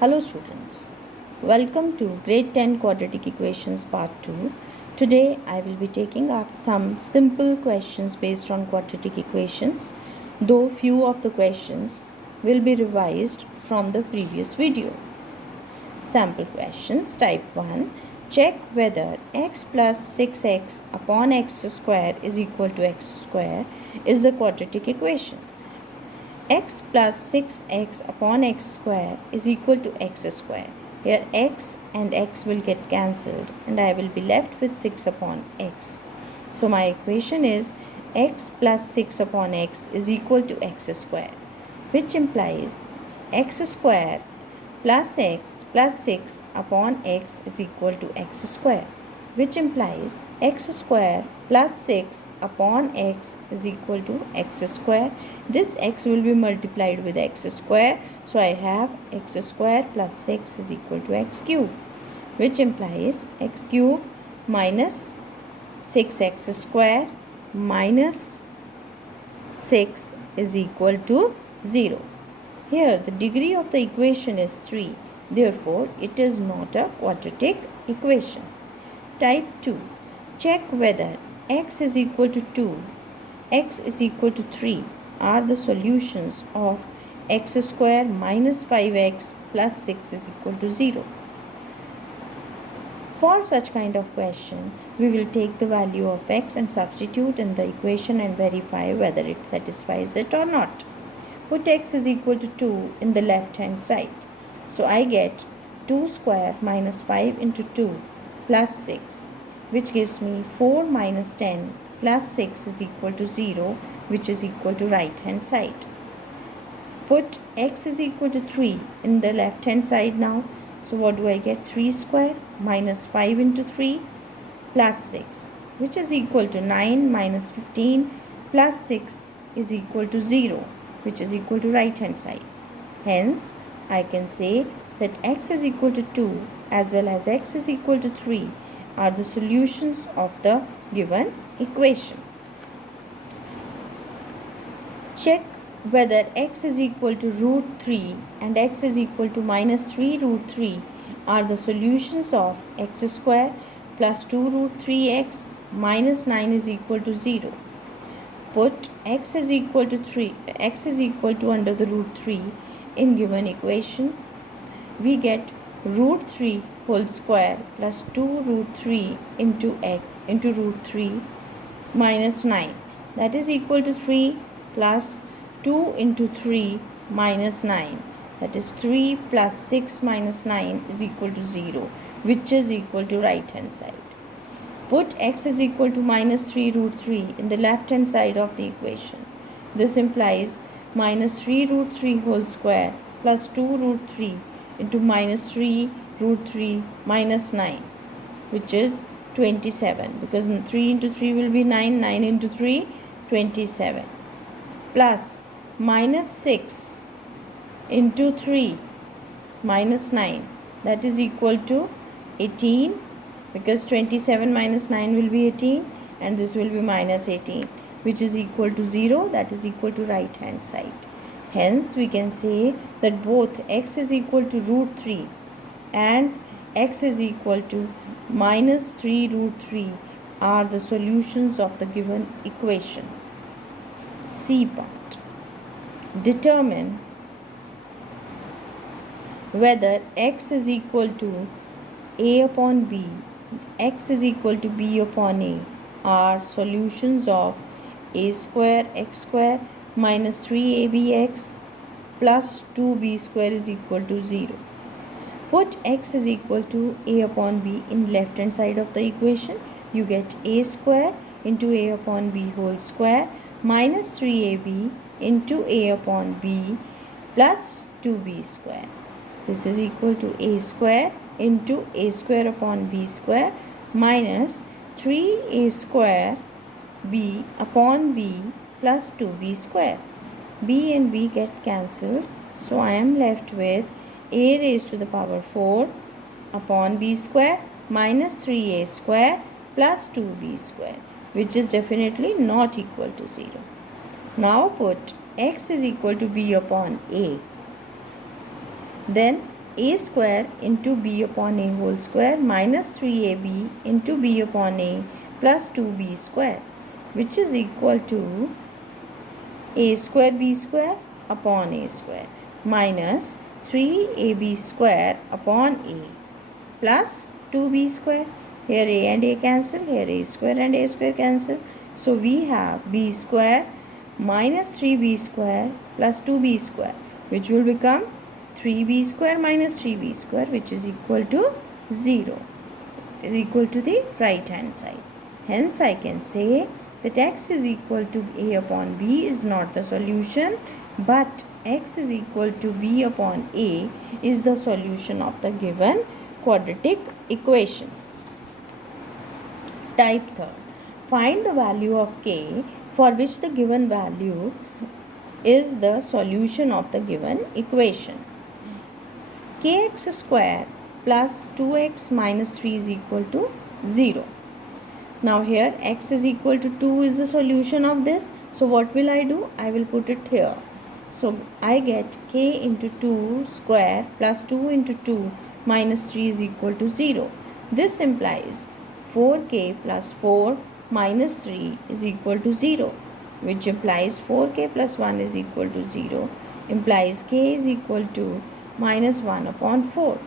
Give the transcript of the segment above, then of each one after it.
Hello students, welcome to grade 10 quadratic equations part 2. Today I will be taking up some simple questions based on quadratic equations, though few of the questions will be revised from the previous video. Sample questions type 1. Check whether x plus 6x upon x square is equal to x square is a quadratic equation. X plus 6x upon x square is equal to x square. Here x and x will get cancelled and I will be left with 6 upon x. So my equation is x plus 6 upon x is equal to x square, which implies x square plus x plus 6 upon x is equal to x square, which implies x square plus 6 upon x is equal to x square. This x will be multiplied with x square, so I have x square plus 6 is equal to x cube, which implies x cube minus 6x square minus 6 is equal to 0. Here the degree of the equation is 3, therefore it is not a quadratic equation. Type 2. Check whether x is equal to 2, x is equal to 3 are the solutions of x square minus 5x plus 6 is equal to 0. For such kind of question, we will take the value of x and substitute in the equation and verify whether it satisfies it or not. Put x is equal to 2 in the left hand side. So I get 2 square minus 5 into 2 plus 6, which gives me 4 minus 10 plus 6 is equal to 0, which is equal to right hand side. Put x is equal to 3 in the left hand side now. So what do I get? 3 square minus 5 into 3 plus 6, which is equal to 9 minus 15 plus 6 is equal to 0, which is equal to right hand side. Hence, I can say that x is equal to 2 as well as x is equal to 3 are the solutions of the given equation. Check whether x is equal to root 3 and x is equal to minus 3 root 3 are the solutions of x square plus 2 root 3x minus 9 is equal to 0. Put x is equal to 3, x is equal to under the root 3 in given equation. We get root 3 whole square plus 2 root 3 into x into root 3 minus 9, that is equal to 3 plus 2 into 3 minus 9, that is 3 plus 6 minus 9 is equal to 0, which is equal to right hand side. Put x is equal to minus 3 root 3 in the left hand side of the equation. This implies minus 3 root 3 whole square plus 2 root 3 into minus 3 root 3 minus 9, which is 27, because 3 into 3 will be 9, 9 into 3, 27, plus minus 6 into 3 minus 9, that is equal to 18, because 27 minus 9 will be 18 and this will be minus 18, which is equal to 0, that is equal to right hand side. Hence we can say that both x is equal to root 3 and x is equal to minus 3 root 3 are the solutions of the given equation. C part. Determine whether x is equal to a upon b, x is equal to b upon a are solutions of a square x square minus 3abx plus 2b square is equal to 0. Put x is equal to a upon b in left hand side of the equation. You get a square into a upon b whole square minus 3ab into a upon b plus 2b square. This is equal to a square into a square upon b square minus 3a square b upon b plus 2b square. B and b get cancelled, so I am left with a raised to the power 4 upon b square minus 3a square plus 2b square, which is definitely not equal to 0. Now put x is equal to b upon a. Then a square into b upon a whole square minus 3ab into b upon a plus 2b square, which is equal to a square b square upon a square minus 3ab square upon a plus 2b square. Here a and a cancel, here a square and a square cancel. So we have b square minus 3b square plus 2b square, which will become 3b square minus 3b square, which is equal to 0, is equal to the right hand side. Hence I can say that x is equal to a upon b is not the solution, but x is equal to b upon a is the solution of the given quadratic equation. Type third. Find the value of k for which the given value is the solution of the given equation. Kx square plus 2x minus 3 is equal to 0. Now here x is equal to 2 is the solution of this. So what will I do? I will put it here. So I get k into 2 square plus 2 into 2 minus 3 is equal to 0. This implies 4k plus 4 minus 3 is equal to 0, which implies 4k plus 1 is equal to 0, implies k is equal to minus 1 upon 4.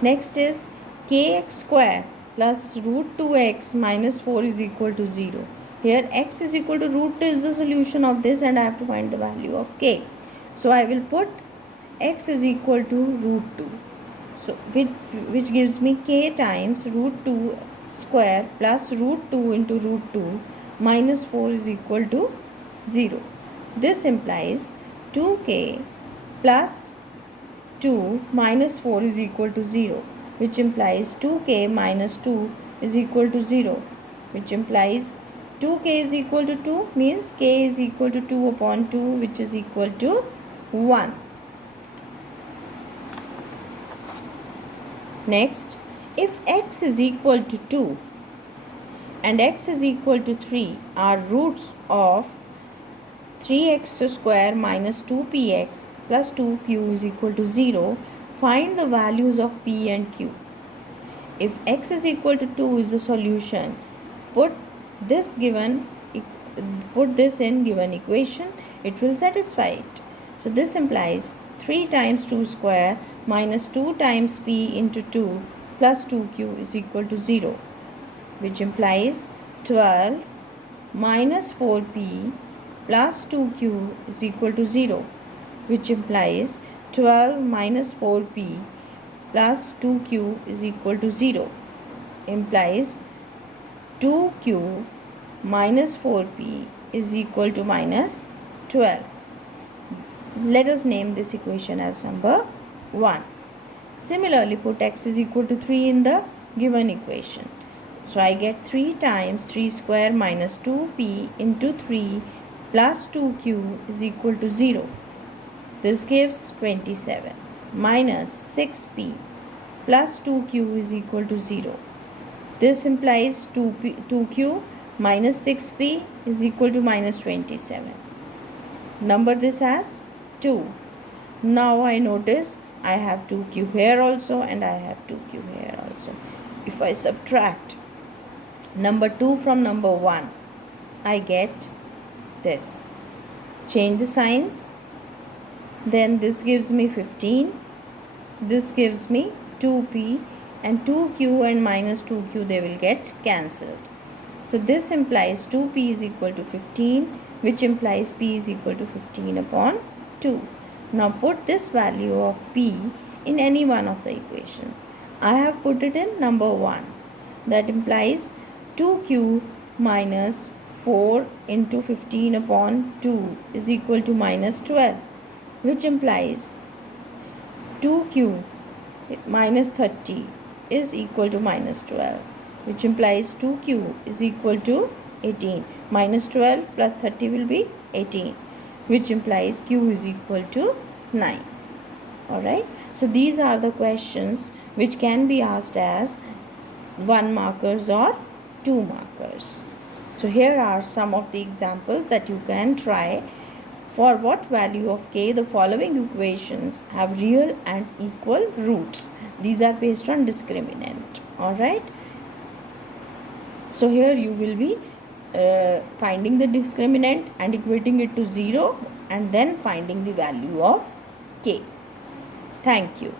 Next is kx square plus root 2x minus 4 is equal to 0. Here x is equal to root 2 is the solution of this, and I have to find the value of k. So I will put x is equal to root 2. So which gives me k times root 2 square plus root 2 into root 2 minus 4 is equal to 0. This implies 2k plus 2 minus 4 is equal to 0, which implies 2k minus 2 is equal to 0, which implies 2k is equal to 2 means k is equal to 2 upon 2, which is equal to 1. Next, if x is equal to 2 and x is equal to 3 are roots of 3x square minus 2px plus 2q is equal to 0, find the values of p and q. If x is equal to 2 is the solution, put this in given equation, it will satisfy it. So this implies 3 times 2 square minus 2 times p into 2 plus 2q is equal to 0, which implies 12 minus 4p plus 2q is equal to 0, which implies 12 minus 4p plus 2q is equal to 0, implies 2q minus 4p is equal to minus 12. Let us name this equation as number 1. Similarly, put x is equal to 3 in the given equation. So I get 3 times 3 square minus 2p into 3 plus 2q is equal to 0. This gives 27 minus 6p plus 2q is equal to 0. This implies 2q minus 6p is equal to minus 27. Number this as 2. Now I notice I have 2q here also and I have 2q here also. If I subtract number 2 from number 1, I get this. Change the signs. Then this gives me 15. This gives me 2p, and 2q and minus 2q, they will get cancelled. So this implies 2p is equal to 15, which implies p is equal to 15 upon 2. Now put this value of p in any one of the equations. I have put it in number 1. That implies 2q minus 4 into 15 upon 2 is equal to minus 12, which implies 2q minus 30 is equal to minus 12, which implies 2q is equal to 18. Minus 12 plus 30 will be 18, which implies q is equal to 9. Alright, so these are the questions which can be asked as 1 markers or 2 markers. So here are some of the examples that you can try For what value of k the following equations have real and equal roots? These are based on discriminant. Alright. So here you will be finding the discriminant and equating it to 0 and then finding the value of k. Thank you.